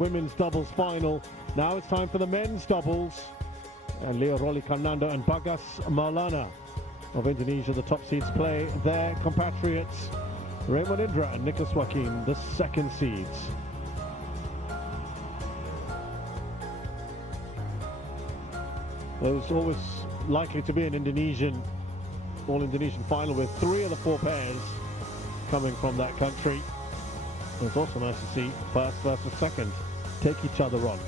Women's doubles final. Now it's time for the men's doubles. And Leo Roli Carnando and Bagas Maulana of Indonesia, the top seeds, play their compatriots Raymond Indra and Nicholas Joaquin, the second seeds. There's always likely to be an all-Indonesian final with 3 of the 4 pairs coming from that country. It's also nice to see first versus second take each other on.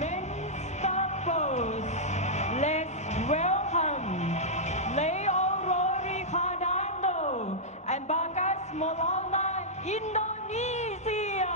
Men's doubles, let's welcome Leo Roli Carnando and Bagas Maulana, Indonesia.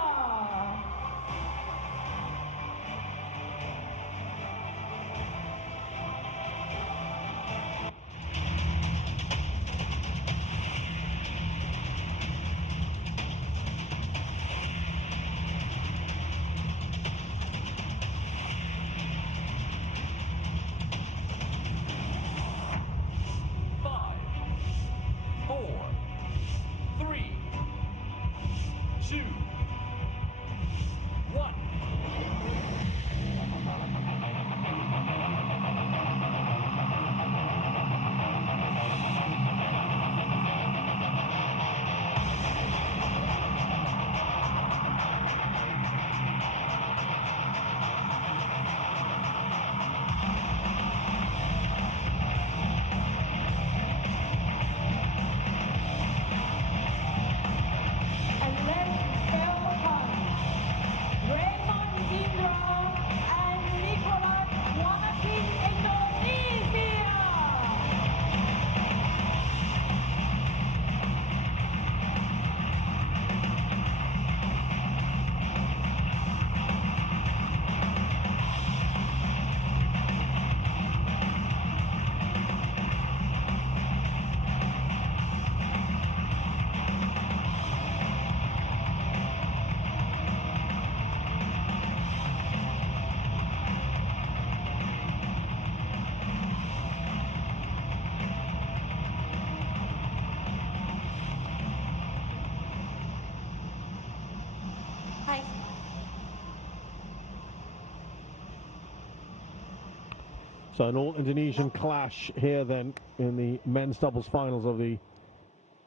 So an all-Indonesian clash here then in the men's doubles finals of the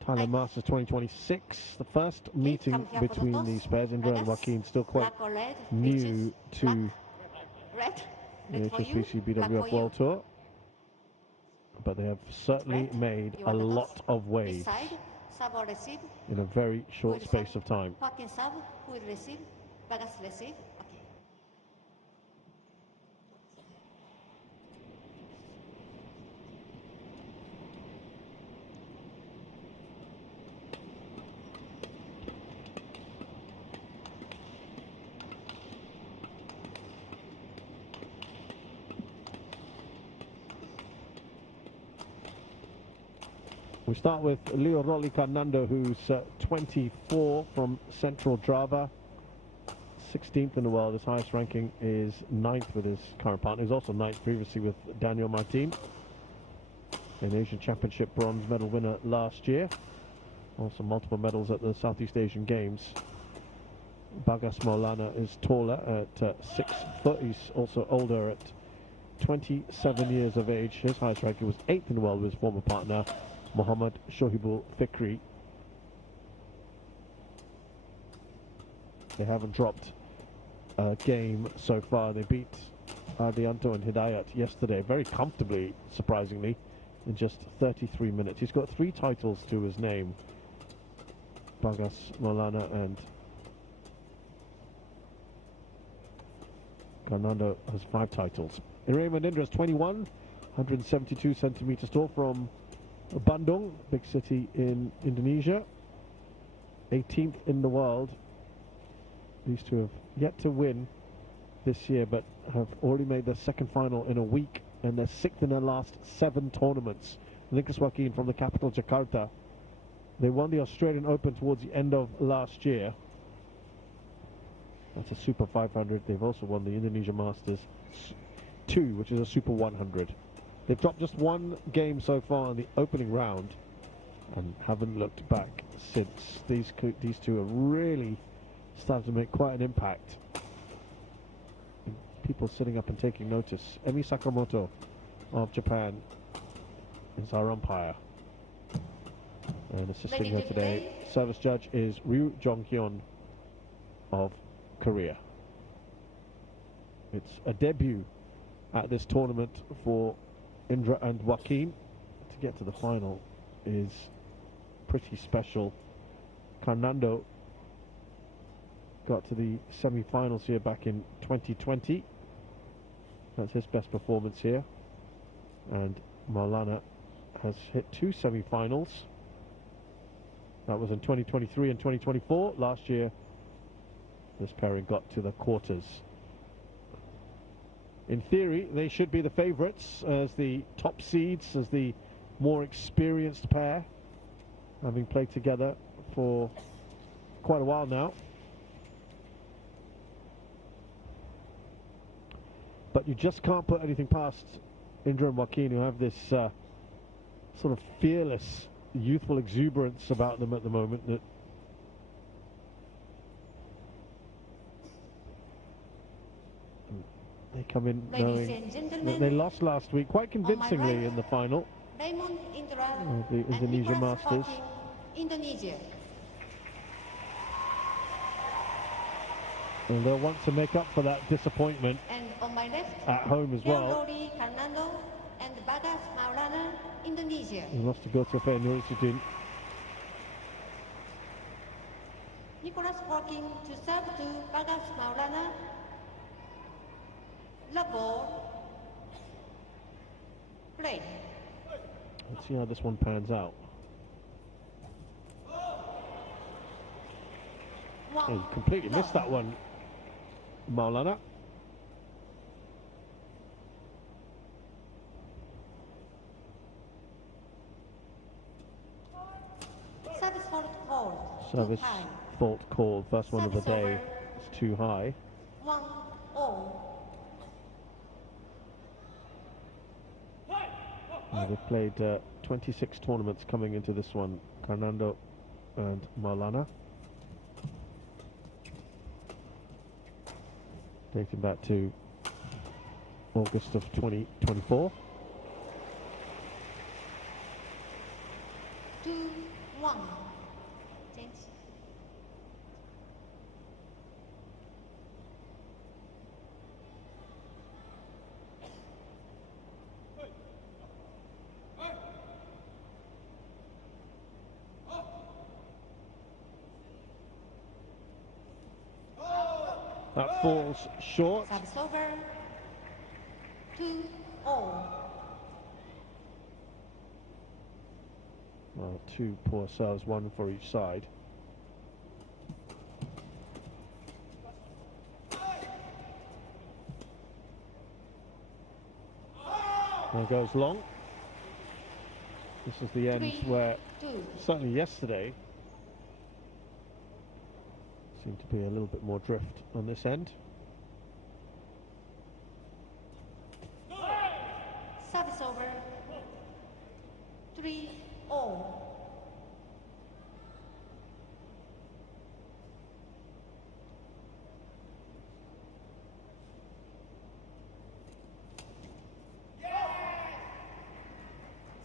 Thailand Masters 2026. The first meeting between these pairs. Indra and Joaquin still quite new to the HSBC BWF World Tour, but they have certainly made a lot of waves in a very short space of time. We start with Leo Roli Carnando, who's 24 from Central Java, 16th in the world. His highest ranking is 9th with his current partner. He's also 9th previously with Daniel Martin, an Asian Championship bronze medal winner last year. Also multiple medals at the Southeast Asian Games. Bagas Maulana is taller at 6 foot. He's also older at 27 years of age. His highest ranking was 8th in the world with his former partner Muhammad Shohibul Fikri. They haven't dropped a game so far. They beat Adianto and Hidayat yesterday very comfortably, surprisingly, in just 33 minutes. He's got 3 titles to his name, Bagas Maulana, and Carnando has 5 titles. Raymond Indra is 21, 172 centimeters tall, from Bandung, big city in Indonesia, 18th in the world. These two have yet to win this year, but have already made their second final in a week, and they're 6th in their last 7 tournaments. Nicholas Joaquin from the capital, Jakarta. They won the Australian Open towards the end of last year. That's a Super 500. They've also won the Indonesia Masters 2, which is a Super 100. They've dropped just 1 game so far in the opening round and haven't looked back since these two are really starting to make quite an impact. People sitting up and taking notice. Emi Sakamoto of Japan is our umpire. And assisting her today, service judge is Ryu Jong-hyun of Korea. It's a debut at this tournament for Indra and Joaquin. To get to the final is pretty special. Carnando got to the semi-finals here back in 2020. That's his best performance here. And Maulana has hit 2 semi-finals. That was in 2023 and 2024. Last year, this pairing got to the quarters. In theory, they should be the favourites as the top seeds, as the more experienced pair, having played together for quite a while now. But you just can't put anything past Indra and Joaquin, who have this sort of fearless, youthful exuberance about them at the moment that they come in knowing that they lost last week quite convincingly in the final of the Indonesia Masters. Indonesia. And they'll want to make up for that disappointment And on my left, at home as well. Carnando and Bagas Maulana, Indonesia. He lost to Gotofe Nurisuddin. Nicholas Joaquin to serve to Bagas Maulana. Love ball. Play. Let's see how this one pans out. Oh, he completely missed that one, Maulana. Service fault called. Service fault called. First one of the day. Over. It's too high. 1-0. They've played 26 tournaments coming into this one, Carnando and Maulana. Dating back to August of 2024. 2-1. Change. That falls short. Service over. 2-0. Well, 2 poor serves, 1 for each side. There goes long. This is the end where, certainly yesterday, seemed to be a little bit more drift on this end. Service over. 3-0.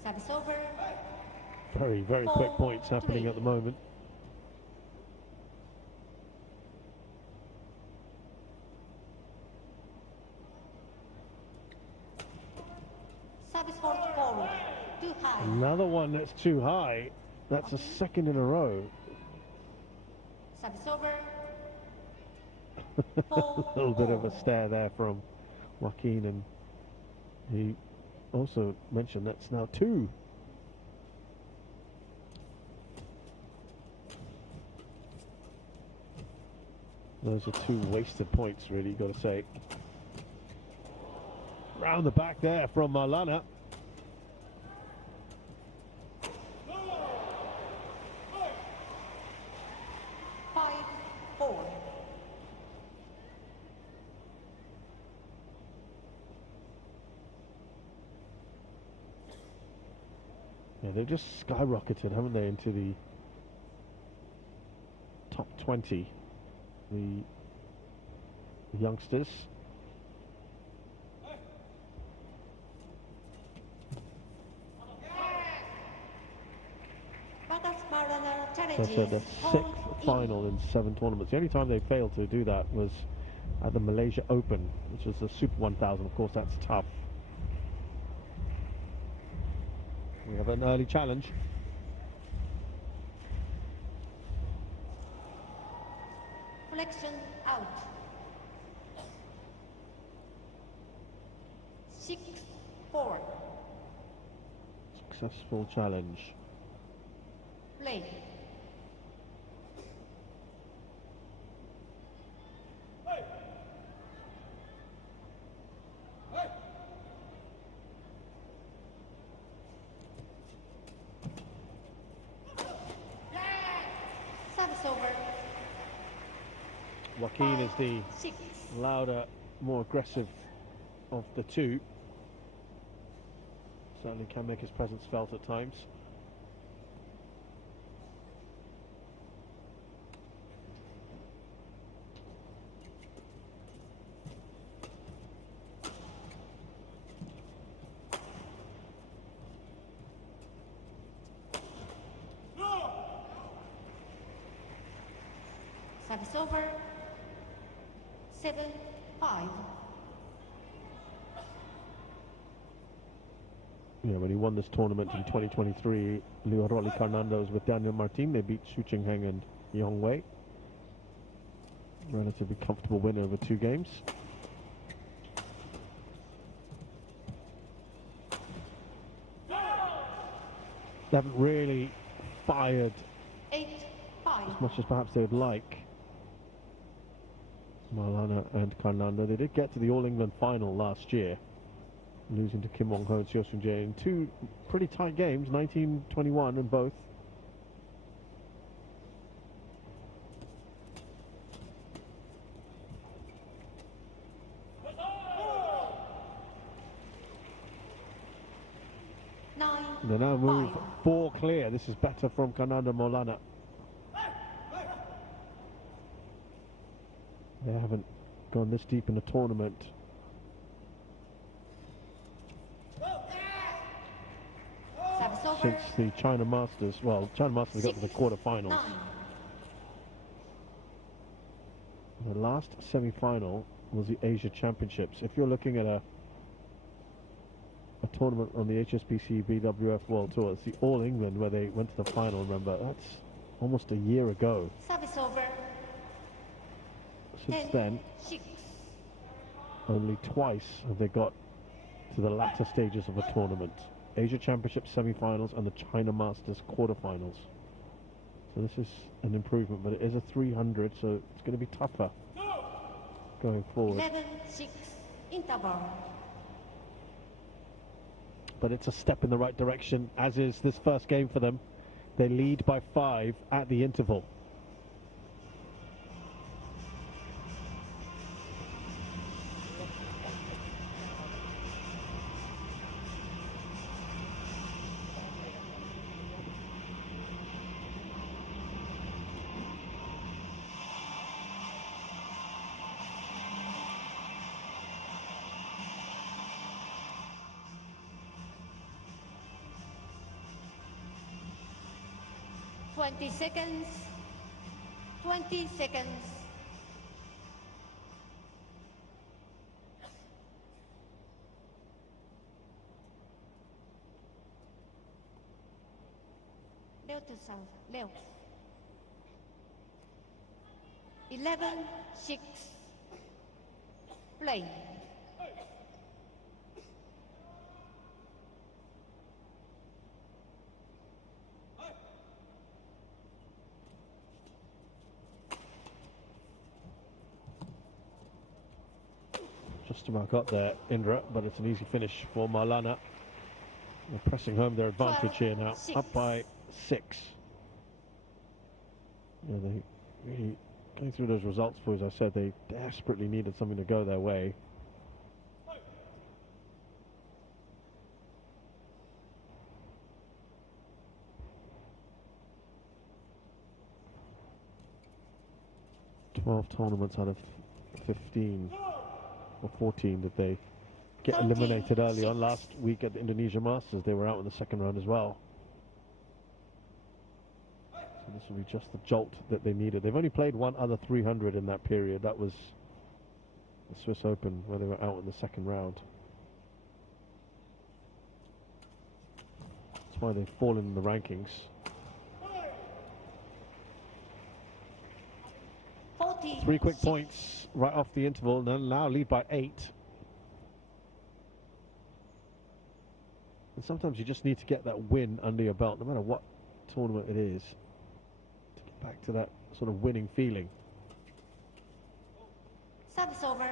Service over. Very, very quick points happening at the moment. Service fault forward. Too high. Another one that's too high. That's a second in a row. Service over. A little bit of a stare there from Joaquin, and he also mentioned that's now 2. Those are 2 wasted points, really, you've got to say. Round the back there from Maulana. Yeah, they've just skyrocketed, haven't they, into the top 20, the youngsters. So I said the 6th final in 7 tournaments. The only time they failed to do that was at the Malaysia Open, which was the Super 1000. Of course, that's tough. We have an early challenge. Flexion out. 6-4. Successful challenge. Play. Service over. Joaquin is the louder, more aggressive of the two. Certainly can make his presence felt at times. Service over. 7-5. Yeah, when he won this tournament in 2023, Leo Rolly Carnando was with Daniel Martin. They beat Xu Qingheng and Yong Wei. Relatively comfortable win over 2 games. They haven't really fired 8-5. as much as perhaps they would like. Maulana and Carnando. They did get to the All England final last year, losing to Kim Wong Ho and Seo Soon Jae in 2 pretty tight games, 19-21 in both. They now move 4 clear. This is better from Carnando Maulana. They haven't gone this deep in a tournament. Since the China Masters, well, China Masters got to the quarterfinals. The last semi-final was the Asia Championships. If you're looking at a tournament on the HSBC BWF World Tour, it's the All England where they went to the final, remember? That's almost a year ago. Service over. Since then, only twice have they got to the latter stages of a tournament. Asia Championship semi-finals and the China Masters quarterfinals. So this is an improvement, but it is a 300, so it's going to be tougher going forward. 11-6 interval. But it's a step in the right direction, as is this first game for them. They lead by 5 at the interval. Twenty seconds. 20 seconds. Leo to south. Leo. 11-6. Play. Just about got there, Indra, but it's an easy finish for Maulana. They're pressing home their advantage here now, up by 6. Yeah, they really, going through those results for, as I said, they desperately needed something to go their way. 12 tournaments out of 15 or 14 that they get 13, eliminated early on. 6. Last week at the Indonesia Masters, they were out in the second round as well. So this will be just the jolt that they needed. They've only played one other 300 in that period. That was the Swiss Open, where they were out in the second round. That's why they've fallen in the rankings. 14, 3 quick 6. points right off the interval, and then now lead by 8. And sometimes you just need to get that win under your belt, no matter what tournament it is, to get back to that sort of winning feeling. Service over.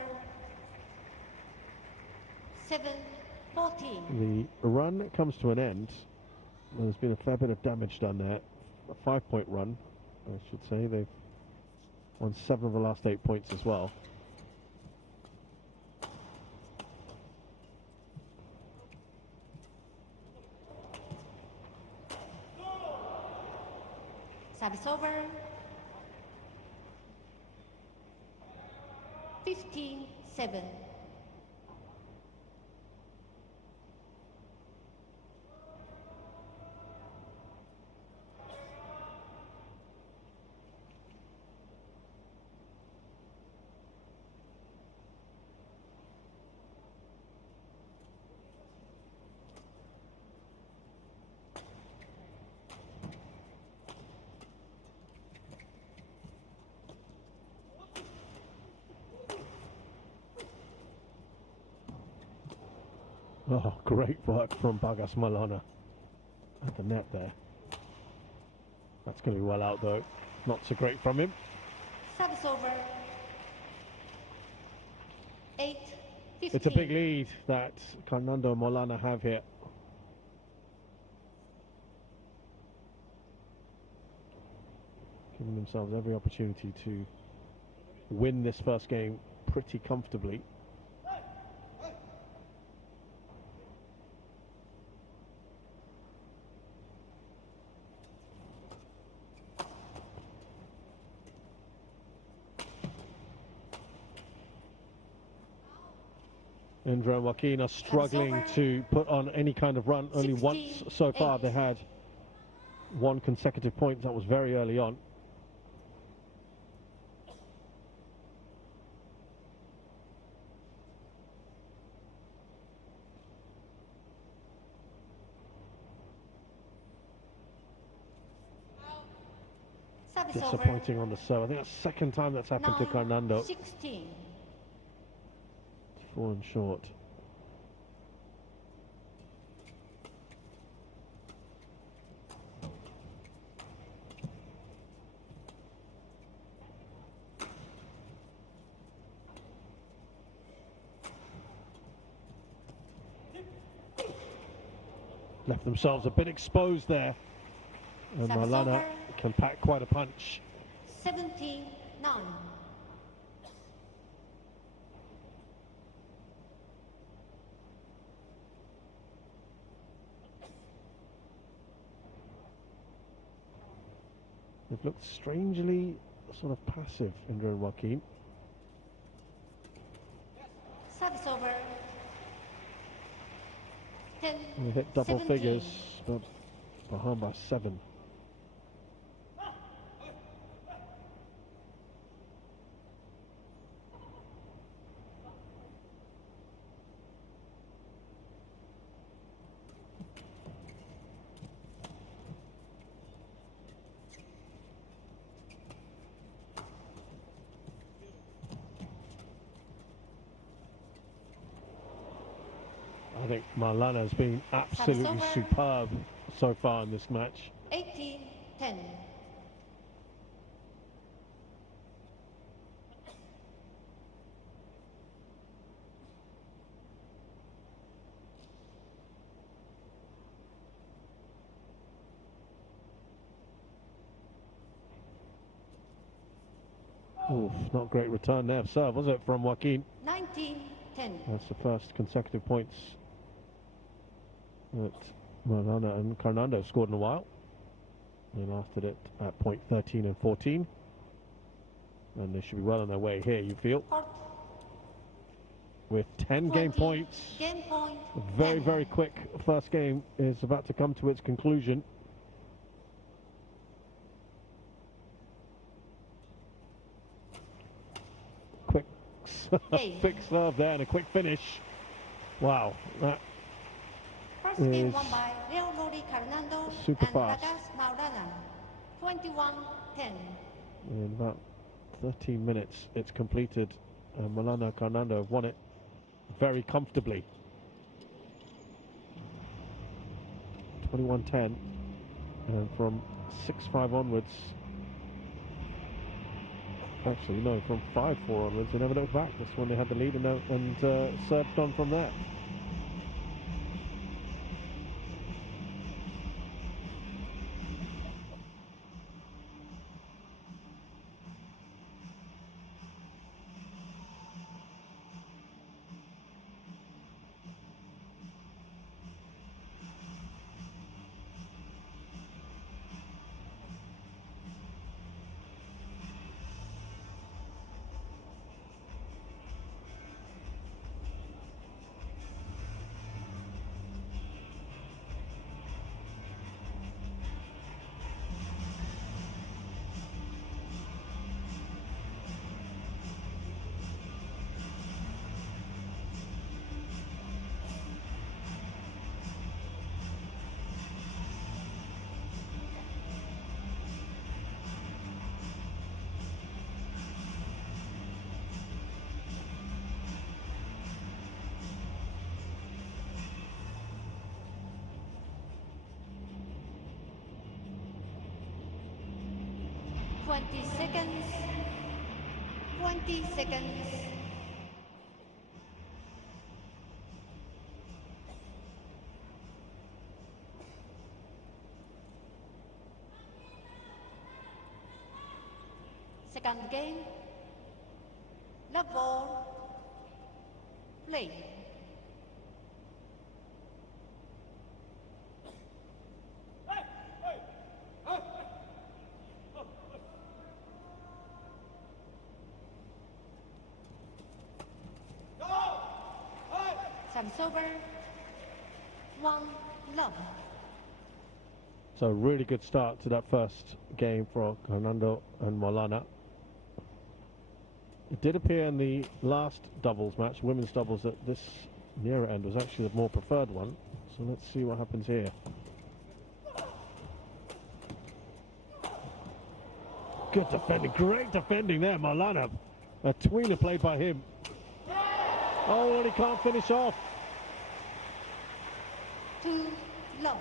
7-14. The run comes to an end. There's been a fair bit of damage done there. A 5-point run, I should say. They've won 7 of the last 8 points as well. Service over. 15-7. Oh, great work from Bagas Maulana at the net there. That's going to be well out though. Not so great from him. Service over. 8-15. It's a big lead that Carnando and Maulana have here. Giving themselves every opportunity to win this first game pretty comfortably. Indra and Joaquin are struggling to put on any kind of run. Only once so far they had 1 consecutive point. That was very early on. Service Disappointing on the serve. I think that's the second time that's happened to Carnando. 16. Fallen short. Left themselves a bit exposed there. And Service Maulana over. can pack quite a punch. 17-9. They've looked strangely sort of passive, Indra and Joaquin. Service over. 10. They hit double 17. figures, but behind by 7. I think Maulana has been absolutely superb so far in this match. 18-10. Oof, not great return there of serve, was it, from Joaquin? 19-10. That's the first consecutive points that Maulana and Carnando scored in a while. They lasted it at point 13 and 14. And they should be well on their way here, you feel? Court With 10 game 20, points. Game point. Very, 10. very quick. First game is about to come to its conclusion. Quick, quick serve there and a quick finish. Wow, that First game is won by Real Lori Carnando super and fast. Bagas Maulana. 21-10. In about 13 minutes, it's completed. Maulana and Carnando have won it very comfortably. 21-10. And from 6-5 onwards, actually no, from 5-4 onwards, they never looked back. That's when they had the lead and surged on from there. Seconds. 20 seconds. Second game. Love ball. Play. Service over. 1-love. So really good start to that first game for Carnando and Maulana. It did appear in the last doubles match, women's doubles, that this nearer end was actually the more preferred one. So let's see what happens here. Good defending, great defending there, Maulana. A tweener played by him. Oh, and he can't finish off. 2-love.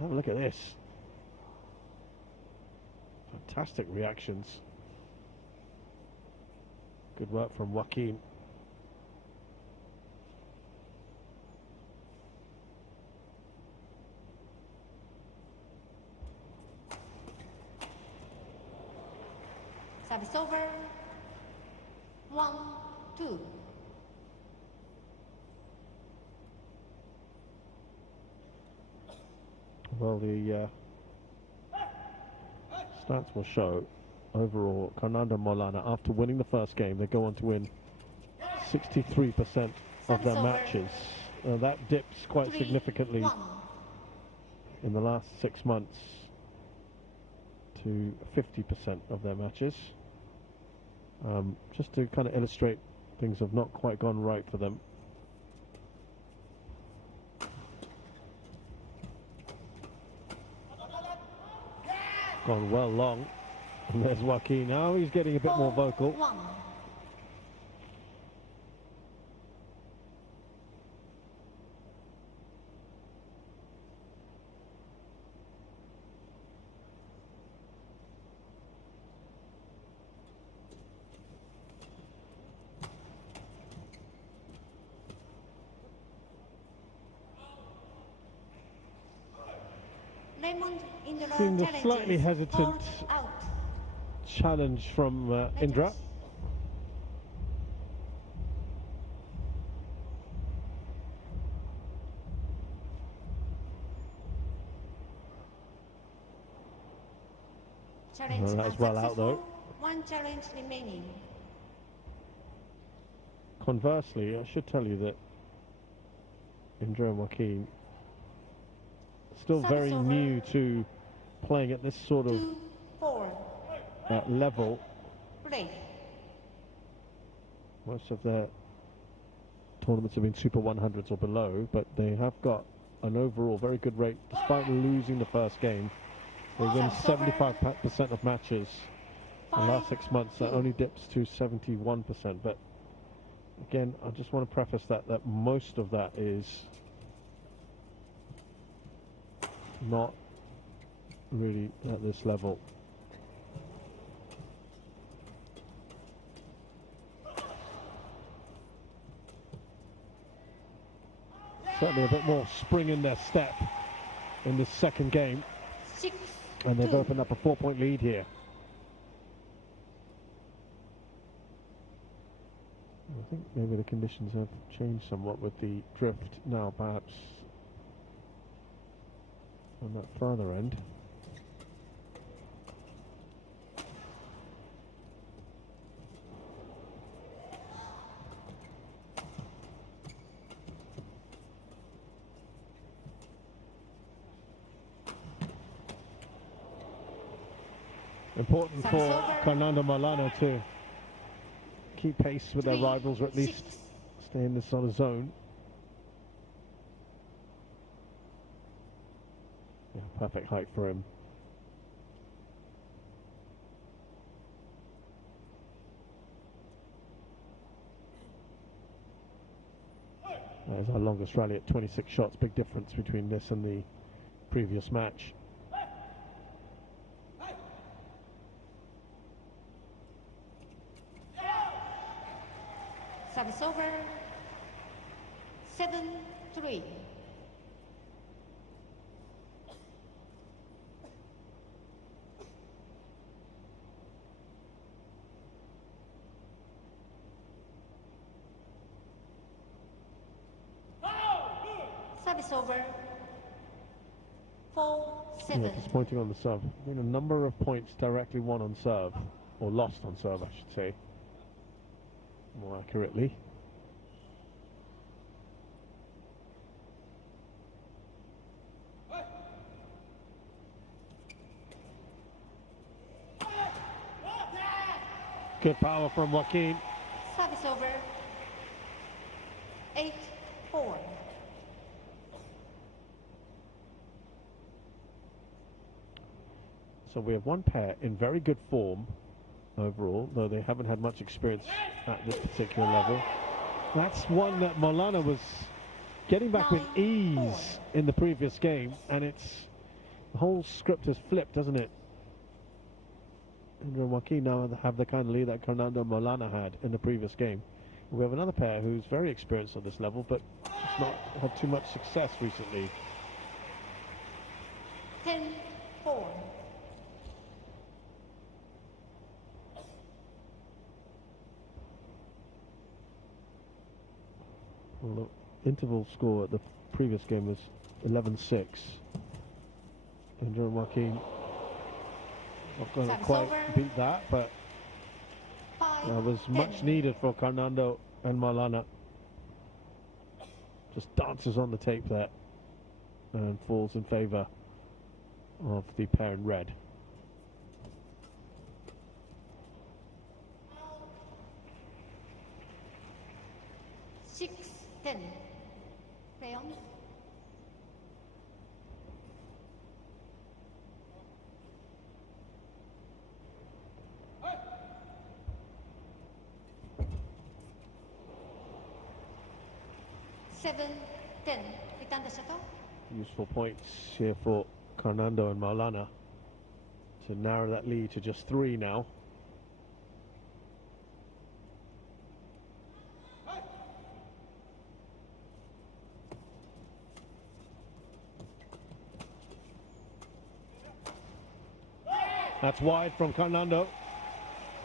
Oh, look at this. Fantastic reactions. Good work from Joaquin. Service over. 1-2. Well, the stats will show overall Carnando and Maulana, after winning the first game, they go on to win 63% of their matches. That dips quite significantly in the last 6 months to 50% of their matches. Just to kind of illustrate things have not quite gone right for them. Gone well long. And there's Joaquin. Now he's getting a bit more vocal. 1. Indra Seeing a slightly hesitant out. challenge from Indra. Challenge That is well out, though. One challenge remaining. Conversely, I should tell you that Indra and Joaquin still very new to playing at this sort of 2-4. level. Play. Most of their tournaments have been Super 100s or below, but they have got an overall very good rate. Despite losing the first game, they win 75% of matches. The last 6 months, that only dips to 71%. But again, I just want to preface that most of that is not really at this level. Certainly a bit more spring in their step in this second game. 6-2. And they've opened up a 4-point lead here. I think maybe the conditions have changed somewhat with the drift now, perhaps on that further end. Important for Carnando Maulana to keep pace with their rivals, or at least stay in this sort of zone. Yeah, perfect height for him. That is our longest rally at 26 shots. Big difference between this and the previous match. Service over. 7-3. Service over. 4-7. Yeah, disappointing on the serve. I mean, a number of points directly won on serve, or lost on serve, I should say, more accurately. Good power from Joaquin. Service over. 8-4. So we have one pair in very good form overall, though they haven't had much experience at this particular level. That's one that Maulana was getting back with ease in the previous game, and the whole script has flipped, doesn't it? Indra and Joaquin now have the kind of lead that Carnando and Maulana had in the previous game. We have another pair who's very experienced on this level, but has not had too much success recently. 10-4. Well, the interval score at the previous game was 11-6. Indra and Joaquin not going to quite beat that, but that was much needed for Carnando and Maulana. Just dances on the tape there and falls in favour of the pair in red. Play on. Seven, 10. Return the shuttle. Useful points here for Carnando and Maulana to narrow that lead to just 3 now. That's wide from Carnando.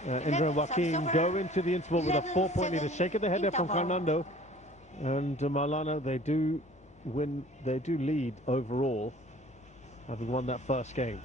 Indra and Joaquin go into the interval with a 4-point lead. A shake of the head there from Carnando. And Maulana, they do lead overall, having won that first game.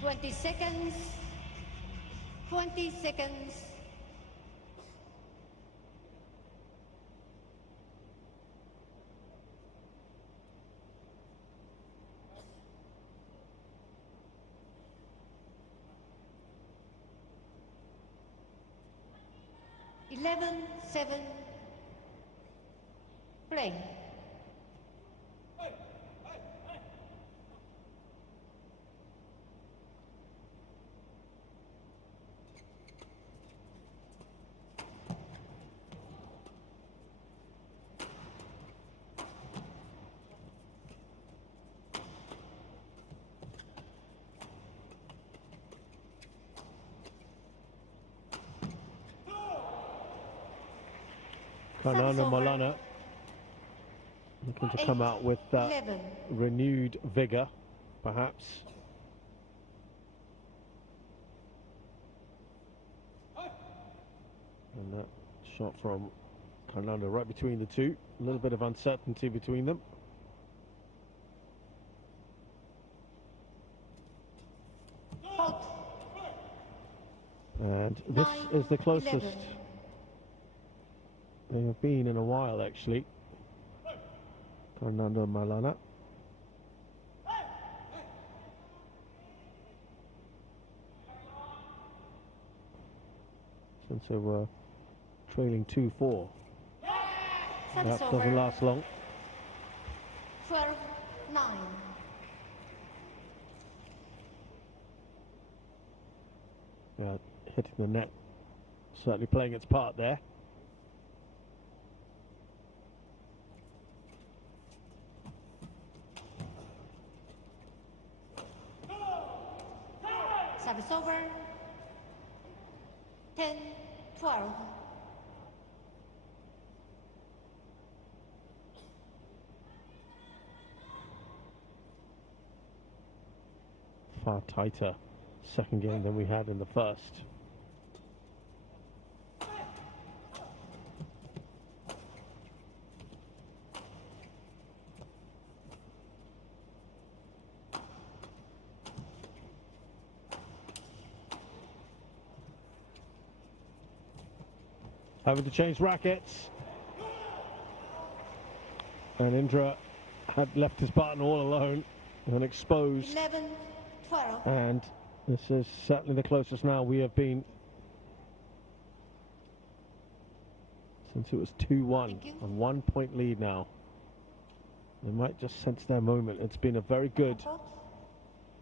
20 seconds. 20 seconds. Eleven, 7. Play. Carnando Maulana looking to come out with renewed vigor, perhaps. And that shot from Carnando right between the two. A little bit of uncertainty between them. And this is the closest 11. they have been in a while, actually. Carnando and Maulana. Since they were trailing 2-4. That doesn't last long. 12, 9. Yeah, hitting the net, certainly playing its part there. Service over. 10, 12. Far tighter second game than we had in the first. Having to change rackets, and Indra had left his partner all alone and exposed. 11, 12. And this is certainly the closest now we have been since it was 2-1, a 1-point lead now. They might just sense their moment. It's been a very good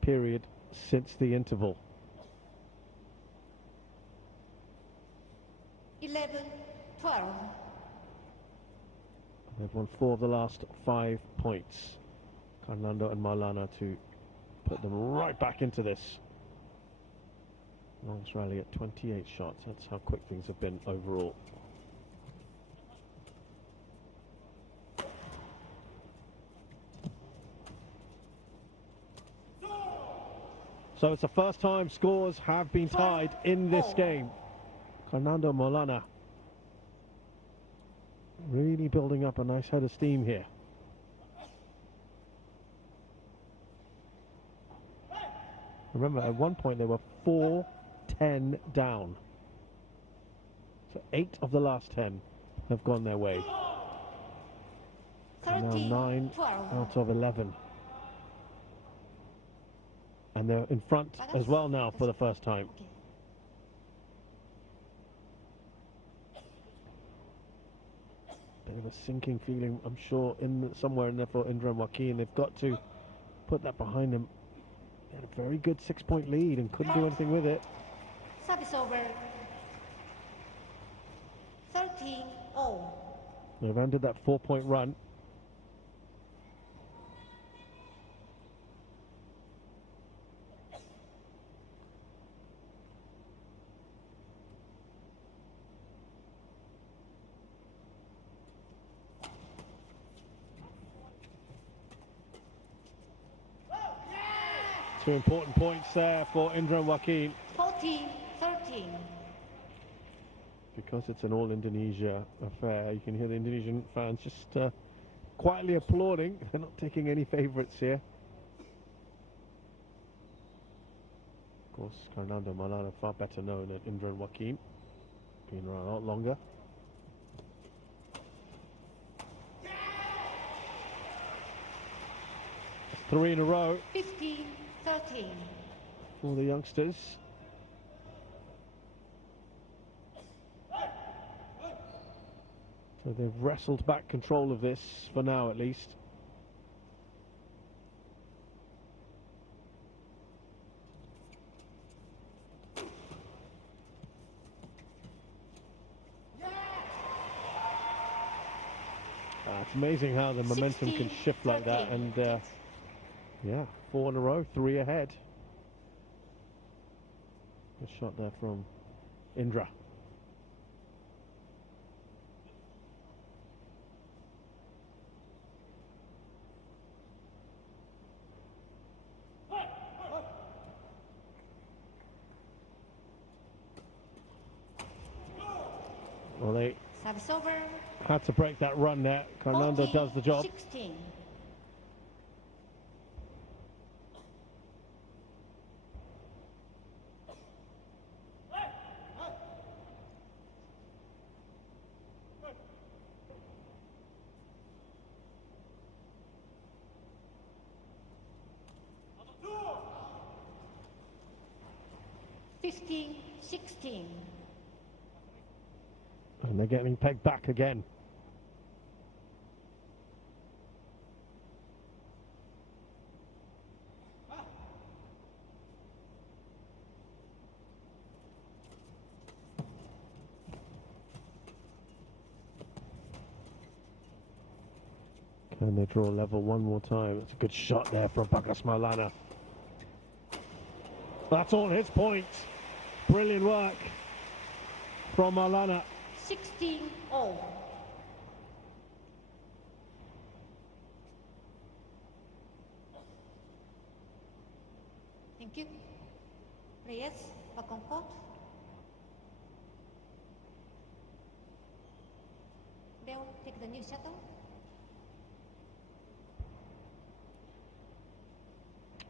period since the interval. 11, 12. They've won 4 of the last 5 points. Carnando and Maulana to put them right back into this. Longest rally at 28 shots. That's how quick things have been overall. So it's the first time scores have been tied in this game. Carnando Maulana really building up a nice head of steam here. Remember, at one point they were 4-10 down. So 8 of the last 10 have gone their way. 13, now 9 12. out of 11. And they're in front as well now for the first time. Okay. Bit of a sinking feeling, I'm sure, somewhere in there for Indra and Joaquin. They've got to put that behind them. They had a very good 6-point lead and couldn't do anything with it. Service over. 13, 0. They've ended that 4-point run. Two important points there for Indra and Joaquin. 14, 13. Because it's an all-Indonesia affair, you can hear the Indonesian fans just quietly applauding. They're not taking any favourites here. course, Carnando and Maulana far better known than Indra and Joaquin. Been around a lot longer. Three in a row. 15-13. For the youngsters. So they've wrestled back control of this for now, at least. It's amazing how the momentum can shift like that, and yeah, 4 in a row, 3 ahead. Good shot there from Indra. Well, they had to break that run there. Carnando does the job. 16. And they're getting pegged back again. Can they draw level one more time? It's a good shot there from Maulana. That's all his points. Brilliant work from Maulana. 16-all. Thank you. Players, back on court. Bell, take the new shuttle.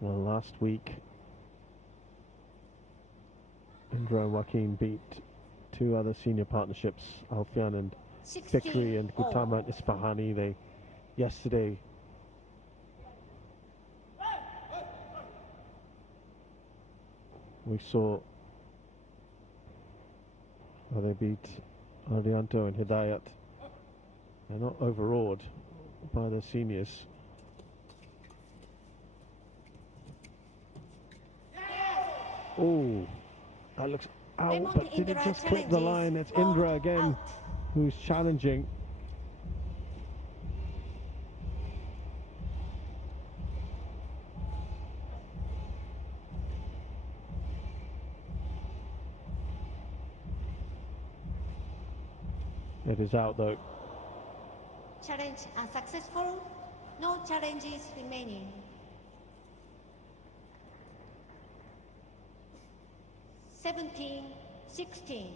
Well, last week, Indra and Joaquin beat 2 other senior partnerships, Alfian and Fikri and Gautama and Isfahani. Yesterday we saw how they beat Ardianto and Hidayat. They're not overawed by the seniors. Oh, that looks out, but did it just clip the line? It's Indra again who's challenging. It is out though. Challenge unsuccessful. No challenges remaining. 17-16.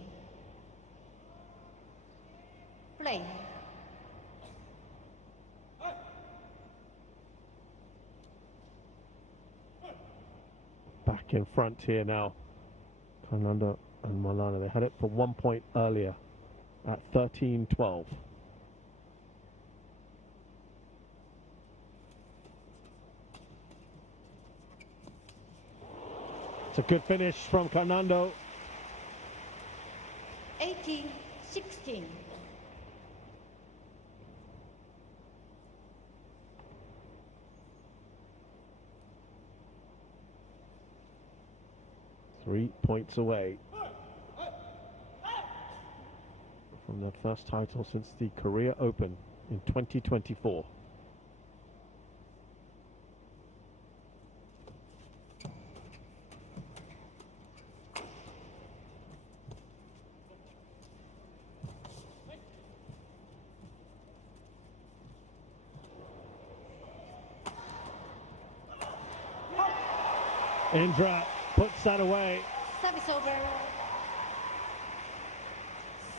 Play. Back in front here now. Carnando and Maulana. They had it for 1 point earlier at 13-12. It's a good finish from Carnando. 18-16. Three points away from their first title since the Korea Open in 2024. Indra puts that away. Service over.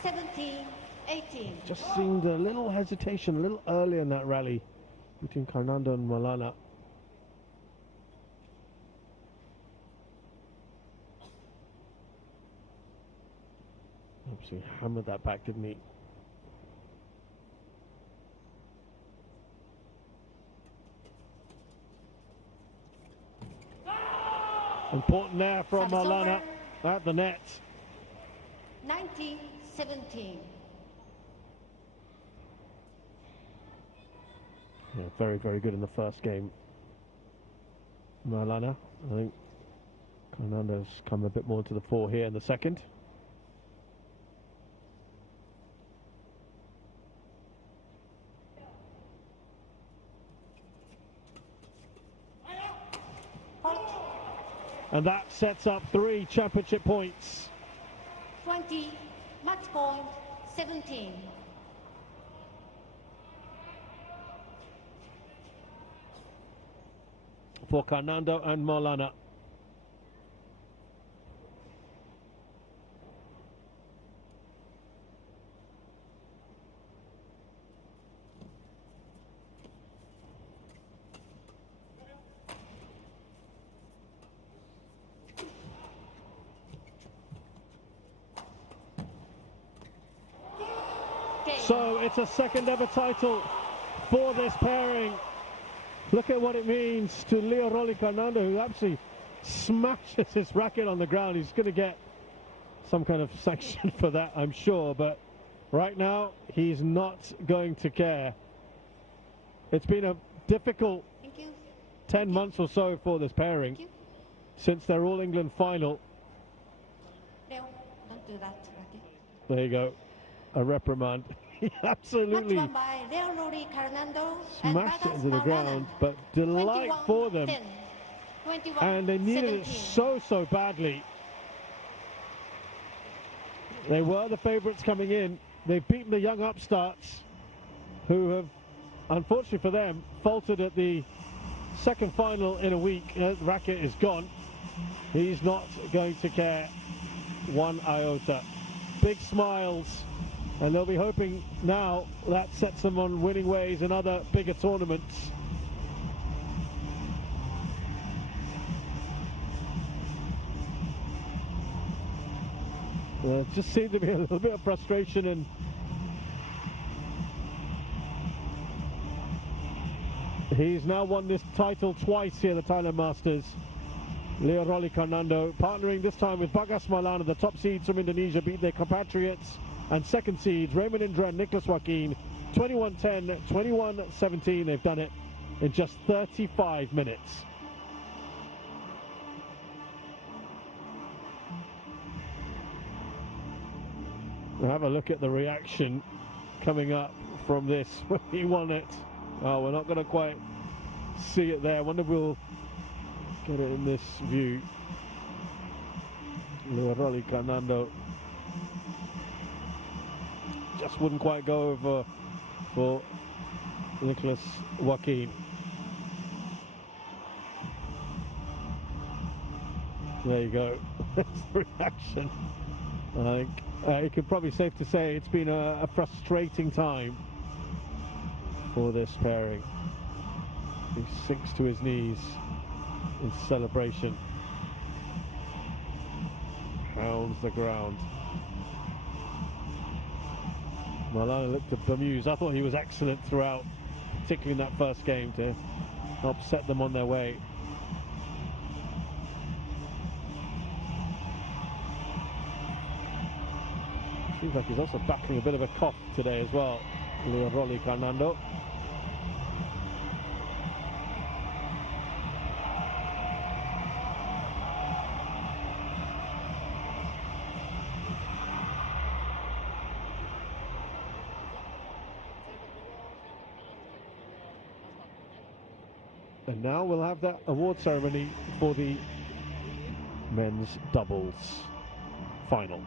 17-18. Just seemed a little hesitation, a little early in that rally between Carnando and Maulana. So he hammered that back, didn't he? Important there from Maulana at the net. 19-17. Yeah, very, very good in the first game. Maulana, I think Carnando's come a bit more to the fore here in the second. And that sets up 3 championship points. 20, match point 17. For Carnando and Maulana. So it's a second ever title for this pairing. Look at what it means to Leo Rolly Carnando, who absolutely smashes his racket on the ground. He's going to get some kind of sanction for that, I'm sure, but right now he's not going to care. It's been a difficult 10 months or so for this pairing since their All England final. Leo, don't do that, racket. There you go, a reprimand. He absolutely smashed it into the ground, but delight for them. 21, And they needed it so badly. They were the favourites coming in. They've beaten the young upstarts who have, unfortunately for them, faltered at the second final in a week. Racket is gone. He's not going to care one iota. Big smiles. And they'll be hoping now that sets them on winning ways in other bigger tournaments. There just seemed to be a little bit of frustration, and he's now won this title twice here at the Thailand Masters. Leo Rolly Carnando partnering this time with Bagas Maulana. The top seeds from Indonesia beat their compatriots and second seeds Raymond Indra and Nicholas Joaquin 21-10, 21-17. They've done it in just 35 minutes. We'll have a look at the reaction coming up from this when he won it. Oh, we're not going to quite see it there. I wonder if we'll get it in this view. Leo Rolly Carnando just wouldn't quite go over for Nicholas Joaquin. There you go. That's the reaction. I think it could probably be safe to say it's been a frustrating time for this pairing. He sinks to his knees in celebration. Pounds the ground. Maulana looked bemused. I thought he was excellent throughout, particularly in that first game, to help set them on their way. Seems like he's also battling a bit of a cough today as well, Leo Rolly Carnando. And now we'll have that award ceremony for the men's doubles final.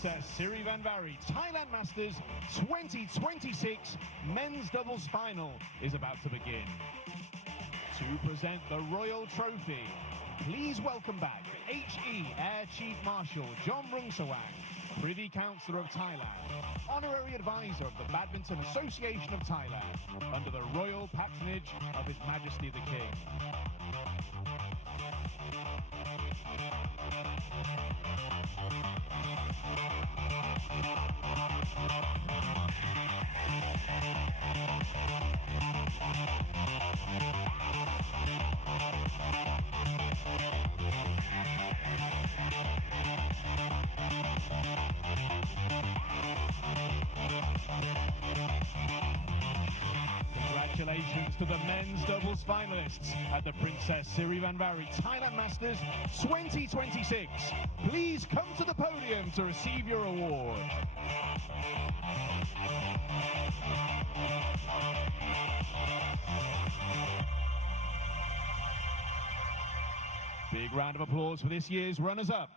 Princess SIRIVANNAVARI Thailand Masters 2026 men's doubles final is about to begin. To present the Royal Trophy, please welcome back HE Air Chief Marshal John Rungsawang, Privy Councillor of Thailand, Honorary Advisor of the Badminton Association of Thailand, under the royal patronage of His Majesty the King. Congratulations to the men's doubles finalists at the Princess SIRIVANNAVARI Thailand Masters 2026. Please come to the podium to receive your award. Big round of applause for this year's runners-up.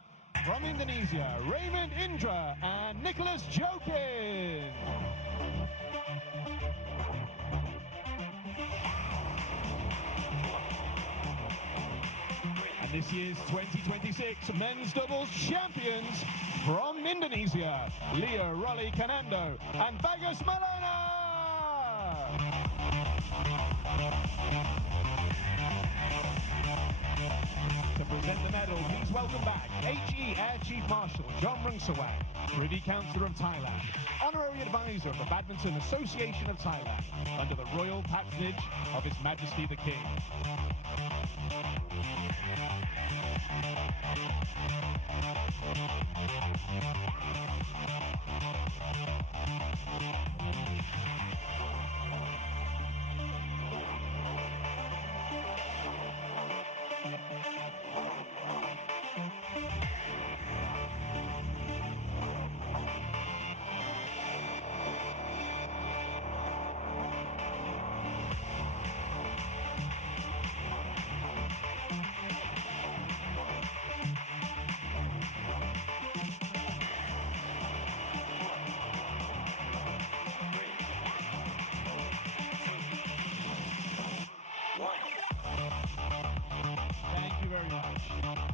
From Indonesia, Raymond Indra and Nicholas Joaquin. This year's 2026 men's doubles champions from Indonesia, Leo Rolly Carnando and Bagus Maulana. To present the medal, please welcome back HE Air Chief Marshal John Rungsawang, Privy Councillor of Thailand, Honorary Advisor of the Badminton Association of Thailand, under the royal patronage of His Majesty the King.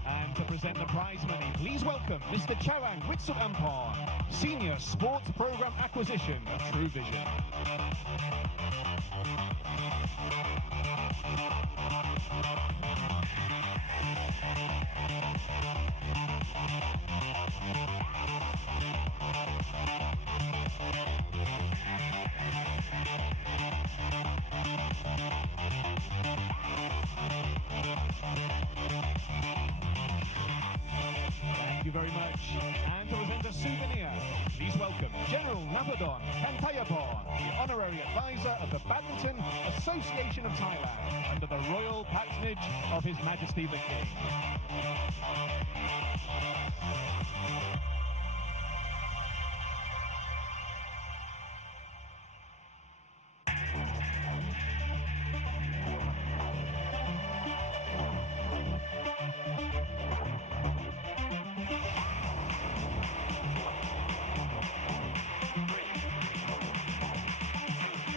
And to present the prize money, please welcome Mr. Chawang Witsut Ampon, Senior Sports Program Acquisition of True Vision. Thank you very much. And to present a souvenir, please welcome General Napadon Kantayapon, the Honorary Advisor of the Badminton Association of Thailand, under the royal patronage of His Majesty the King.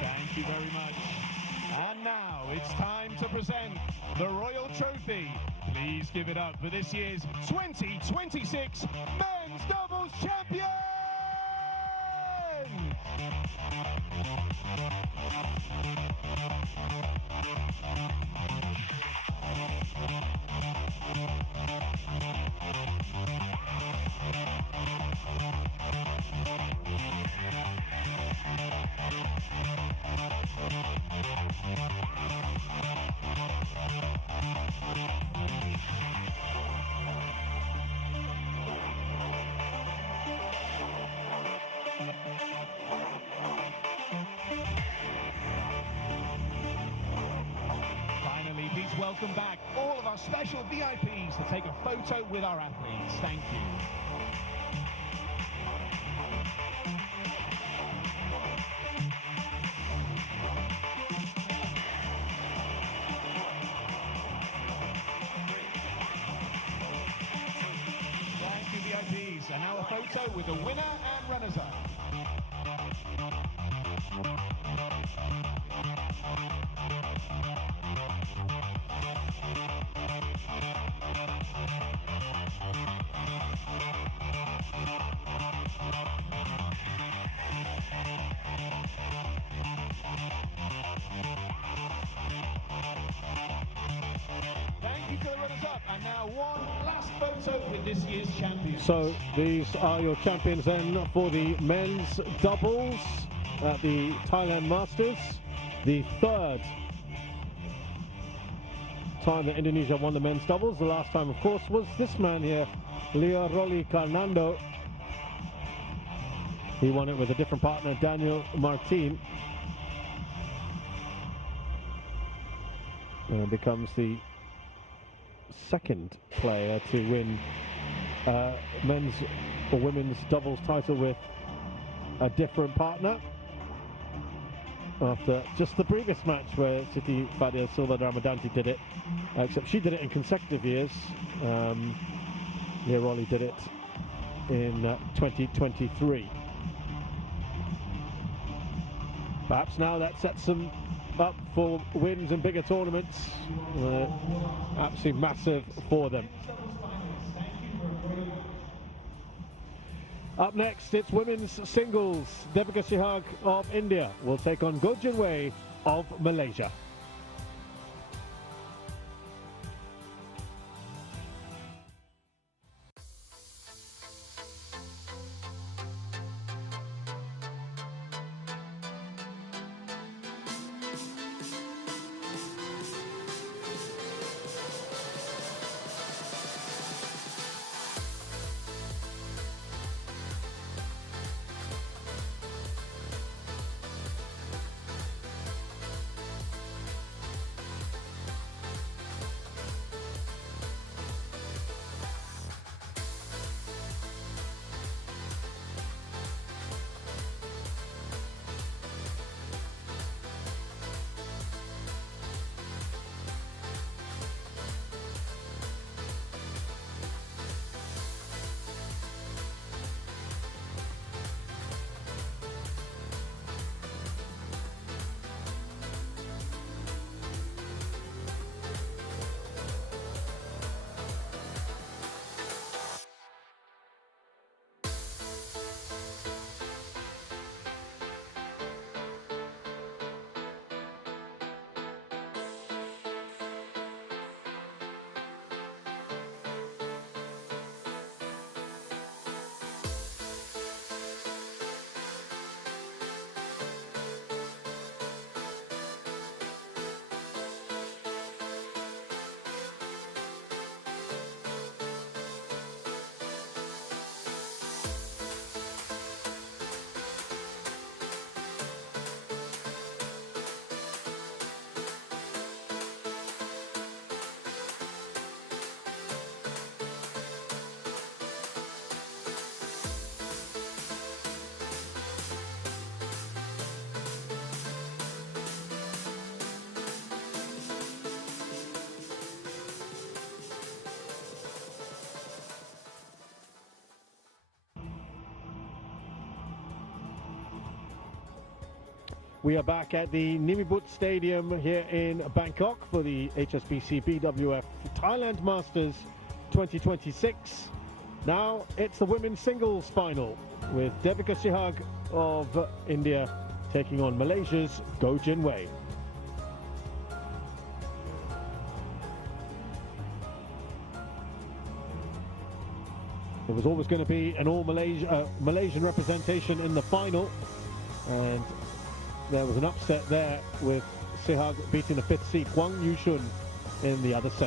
Thank you very much. And now it's time to present the Royal Trophy. Please give it up for this year's 2026 Men's Doubles Champions! Finally, please welcome back all of our special VIPs to take a photo with our athletes. Thank you. VIPs. And now a photo with the winner and runners-up. Thank you to the runners-up, and now one last photo with this year's champions. So these are your champions then for the men's doubles at the Thailand Masters. The third time that Indonesia won the men's doubles. The last time, of course, was this man here, Carnando. He won it with a different partner, Daniel Martin. And becomes the second player to win men's or women's doubles title with a different partner, after just the previous match where Siti Fadia Silva Dramadanti did it, except she did it in consecutive years. Rolly did it in 2023. Perhaps now that sets them up for wins in bigger tournaments. Absolutely massive for them. Up next, it's women's singles. Devika Sehag of India will take on Go Jinwei of Malaysia. We are back at the Nimibutr Stadium here in Bangkok for the HSBC BWF Thailand Masters 2026. Now it's the women's singles final with Devika Sehag of India taking on Malaysia's Go Jinwei. There was always going to be an all-Malaysian representation in the final, and there was an upset there with Sehag beating the fifth seed Huang Yushun in the other set.